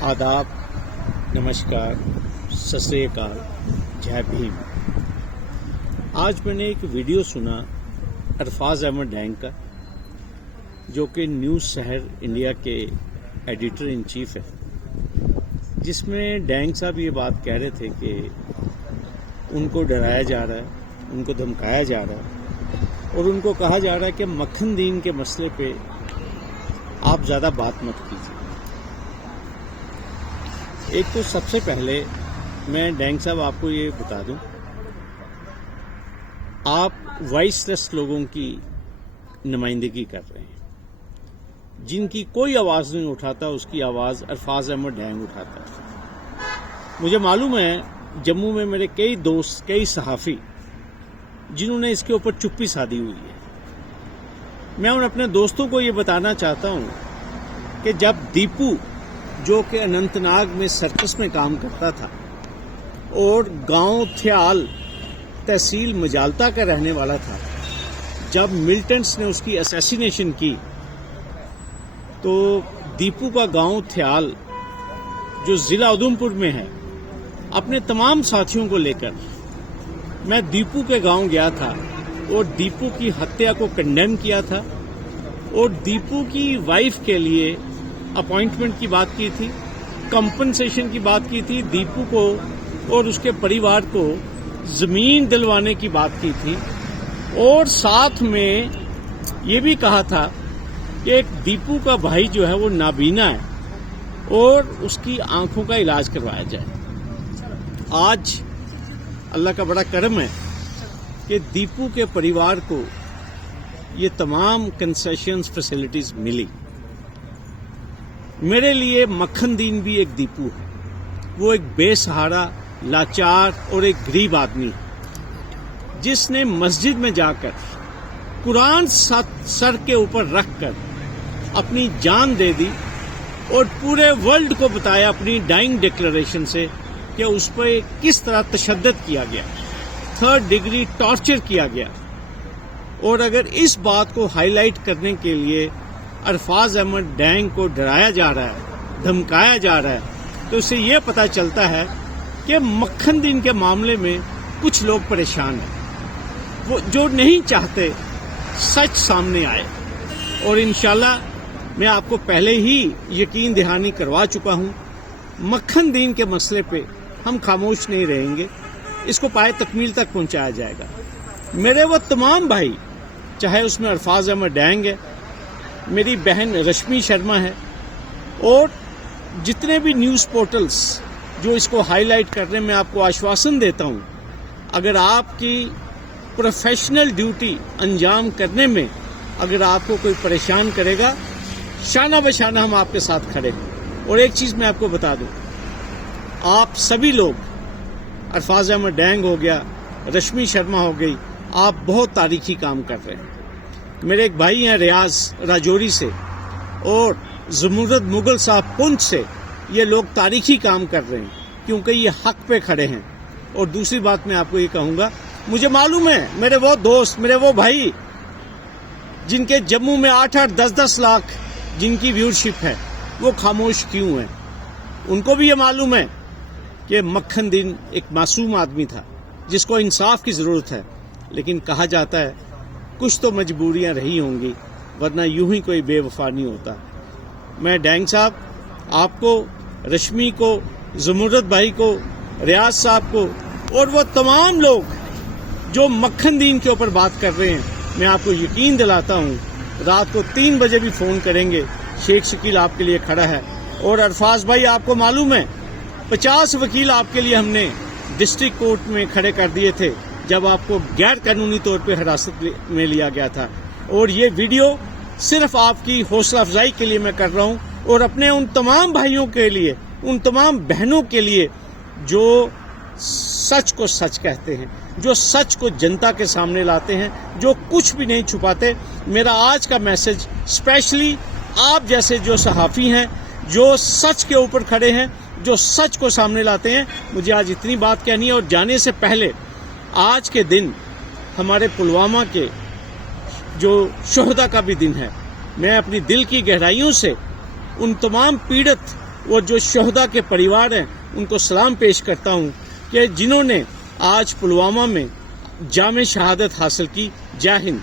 आदाब, नमस्कार, सत श्री अकाल, जय भीम। आज मैंने एक वीडियो सुना अरफाज अहमद डैंग का, जो कि न्यूज़ शहर इंडिया के एडिटर इन चीफ है, जिसमें डैंग साहब ये बात कह रहे थे कि उनको डराया जा रहा है, उनको धमकाया जा रहा है और उनको कहा जा रहा है कि मक्खन दीन के मसले पे आप ज़्यादा बात मत कीजिए। एक तो सबसे पहले मैं डैंग साहब आपको ये बता दूं, आप वॉइसलेस लोगों की नुमाइंदगी कर रहे हैं। जिनकी कोई आवाज़ नहीं उठाता, उसकी आवाज़ अरफाज अहमद डैंग उठाता है। मुझे मालूम है जम्मू में मेरे कई दोस्त, कई सहाफ़ी जिन्होंने इसके ऊपर चुप्पी साधी हुई है। मैं उन अपने दोस्तों को ये बताना चाहता हूँ कि जब दीपू, जो कि अनंतनाग में सर्कस में काम करता था और गांव थ्याल तहसील मजालता का रहने वाला था, जब मिलिटेंट्स ने उसकी असैसिनेशन की तो दीपू का गांव थ्याल, जो जिला उधमपुर में है, अपने तमाम साथियों को लेकर मैं दीपू के गांव गया था और दीपू की हत्या को कंडेम किया था और दीपू की वाइफ के लिए अपॉइंटमेंट की बात की थी, कंपनसेशन की बात की थी, दीपू को और उसके परिवार को जमीन दिलवाने की बात की थी और साथ में ये भी कहा था कि एक दीपू का भाई जो है वो नाबीना है और उसकी आंखों का इलाज करवाया जाए। आज अल्लाह का बड़ा करम है कि दीपू के परिवार को ये तमाम कंसेशंस फैसिलिटीज मिली। मेरे लिए मक्खन दीन भी एक दीपू है। वो एक बेसहारा, लाचार और एक गरीब आदमी है, जिसने मस्जिद में जाकर कुरान सर के ऊपर रखकर अपनी जान दे दी और पूरे वर्ल्ड को बताया अपनी डाइंग डिक्लेरेशन से कि उस पर किस तरह तशद्दुद किया गया, 3rd डिग्री टॉर्चर किया गया। और अगर इस बात को हाईलाइट करने के लिए अरफाज अहमद डैंग को डराया जा रहा है, धमकाया जा रहा है, तो उससे यह पता चलता है कि मक्खन दीन के मामले में कुछ लोग परेशान हैं, वो जो नहीं चाहते सच सामने आए। और इंशाल्लाह मैं आपको पहले ही यकीन दहानी करवा चुका हूं, मक्खन दीन के मसले पे हम खामोश नहीं रहेंगे, इसको पाए तकमील तक पहुंचाया जाएगा। मेरे वो तमाम भाई, चाहे उसमें अरफाज अहमद डैंग है, मेरी बहन रश्मि शर्मा है और जितने भी न्यूज़ पोर्टल्स जो इसको हाईलाइट कर रहे हैं, मैं आपको आश्वासन देता हूं, अगर आपकी प्रोफेशनल ड्यूटी अंजाम करने में अगर आपको कोई परेशान करेगा, शाना बशाना हम आपके साथ खड़े हैं। और एक चीज़ मैं आपको बता दूं, आप सभी लोग, अरफाज अहमद डैंग हो गया, रश्मि शर्मा हो गई, आप बहुत तारीखी काम कर रहे हैं। मेरे एक भाई हैं रियाज राजौरी से और जमुरद मुगल साहब पुंछ से, ये लोग तारीखी काम कर रहे हैं क्योंकि ये हक पे खड़े हैं। और दूसरी बात मैं आपको ये कहूँगा, मुझे मालूम है मेरे वो दोस्त, मेरे वो भाई जिनके जम्मू में 8-8, 10-10 लाख जिनकी व्यूअरशिप है, वो खामोश क्यों हैं। उनको भी ये मालूम है कि मक्खन दीन एक मासूम आदमी था जिसको इंसाफ की ज़रूरत है, लेकिन कहा जाता है कुछ तो मजबूरियां रही होंगी, वरना यूं ही कोई बेवफा नहीं होता। मैं डैंग साहब, आपको, रश्मि को, जमुरद भाई को, रियाज साहब को और वो तमाम लोग जो मक्खन दीन के ऊपर बात कर रहे हैं, मैं आपको यकीन दिलाता हूं, रात को 3 बजे भी फ़ोन करेंगे, शेख शकील आपके लिए खड़ा है। और अरफाज भाई, आपको मालूम है 50 वकील आपके लिए हमने डिस्ट्रिक्ट कोर्ट में खड़े कर दिए थे जब आपको गैर कानूनी तौर पे हिरासत में लिया गया था। और ये वीडियो सिर्फ आपकी हौसला अफजाई के लिए मैं कर रहा हूं और अपने उन तमाम भाइयों के लिए, उन तमाम बहनों के लिए जो सच को सच कहते हैं, जो सच को जनता के सामने लाते हैं, जो कुछ भी नहीं छुपाते। मेरा आज का मैसेज स्पेशली आप जैसे जो सहाफ़ी हैं, जो सच के ऊपर खड़े हैं, जो सच को सामने लाते हैं, मुझे आज इतनी बात कहनी है। और जाने से पहले, आज के दिन हमारे पुलवामा के जो शोहदा का भी दिन है। मैं अपनी दिल की गहराइयों से उन तमाम पीड़ित اور جو شہداء کے پریوار ہیں ان کو سلام پیش کرتا ہوں کہ جنہوں نے آج پلوامہ میں جامع شہادت حاصل کی. جے ہند.